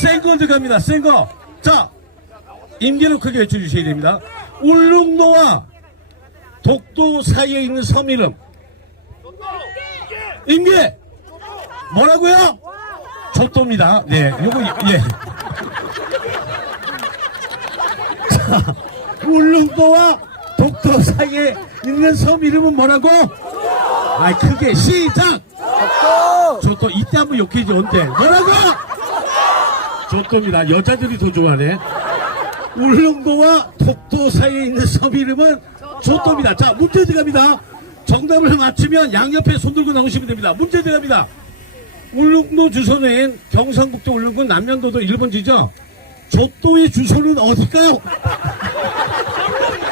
센거 들어갑니다. 센 거. 자, 임계로 크게 외쳐주셔야 됩니다. 울릉도와 독도 사이에 있는 섬 이름. 임계! 뭐라고요? 조또입니다. 네, 요거, 예. 자, 울릉도와 독도 사이에 있는 섬 이름은 뭐라고? 아, 크게 시작! 조또 이때 한번 욕해지 언제? 뭐라고? 조또입니다. 여자들이 더 좋아하네. 울릉도와 독도 사이에 있는 섬 이름은 조또입니다. 자, 문제 들어갑니다. 정답을 맞추면 양옆에 손 들고 나오시면 됩니다. 문제 들어갑니다. 울릉도 주소는 경상북도 울릉군 남면도도 1번지죠? 조또의 주소는 어딜까요?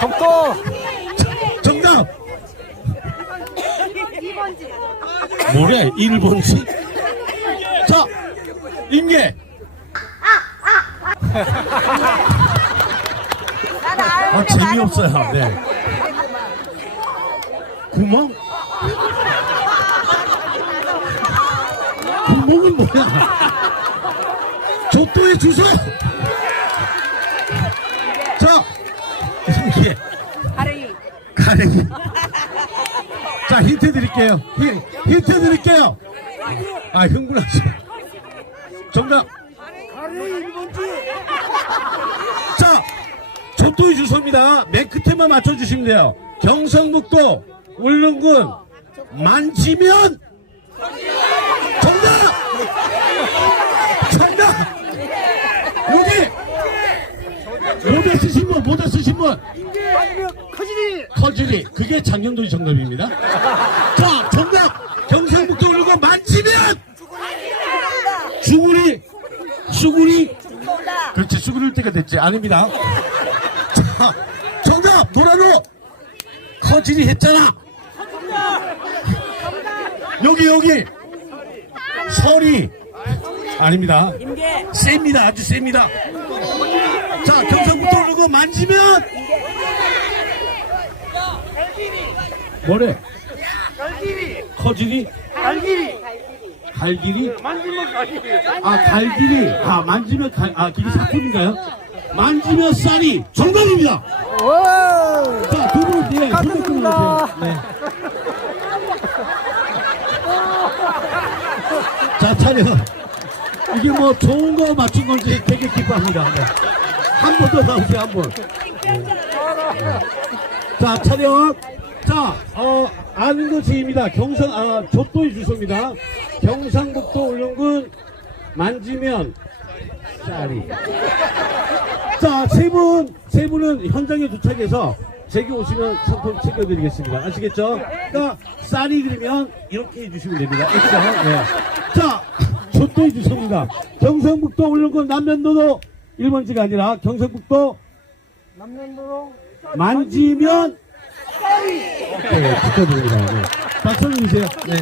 독도 정답! 2번지. 뭐래? 1번지? 자, 임계! 아, 재미없어요. 네. 구멍? 구멍은 뭐야? 조또의 주소! 자, 임계. 가령이. 가랭이. 자, 힌트 드릴게요. 힌, 힌트 드릴게요. 아, 흥분하지. 마. 정답. 자, 조또의 주소입니다. 맨 끝에만 맞춰주시면 돼요. 경상북도 울릉군 만지면 정답! 정답! 여기! 모자 쓰신 분, 모자 쓰신 분! 커지니 커즐이 그게 장영도의 정답입니다. 자 정답 경상북도 울고 만지면 수구리 수구리 그렇지 수구리일 때 가 됐지. 아닙니다. 자 정답! 뭐라노 커즐이 했잖아. 여기 여기. 설이. 아닙니다. 셉니다. 아주 셉니다. 자 경상북도 울고 만지면. 뭐래? 커즐이? 갈길이 갈길이 만지면 갈길이 아 갈길이 아 만지면 갈, 아 길이 사품인가요? 만지면 쌀이 정답입니다. 자두 분 예, 감사합니다. 네. 자 차려. 이게 뭐 좋은 거 맞춘 건지 되게 기뻐합니다. 네. 한번 더 나오세요 한 번. 네. 자 차렷. 자, 어, 것이입니다. 경상, 아, 조또의 주소입니다. 경상북도 울릉군 만지면 쌀이. 자, 세 분, 세 분은 현장에 도착해서 제게 오시면 상품 챙겨드리겠습니다. 아시겠죠? 그러니까 쌀이 그리면 이렇게 해주시면 됩니다. 액션. 네. 자, 조또의 주소입니다. 경상북도 울릉군 남면도도 1번지가 아니라 경상북도 남면도로 만지면 네, 축하드립니다. 네. 박수 주세요. 네.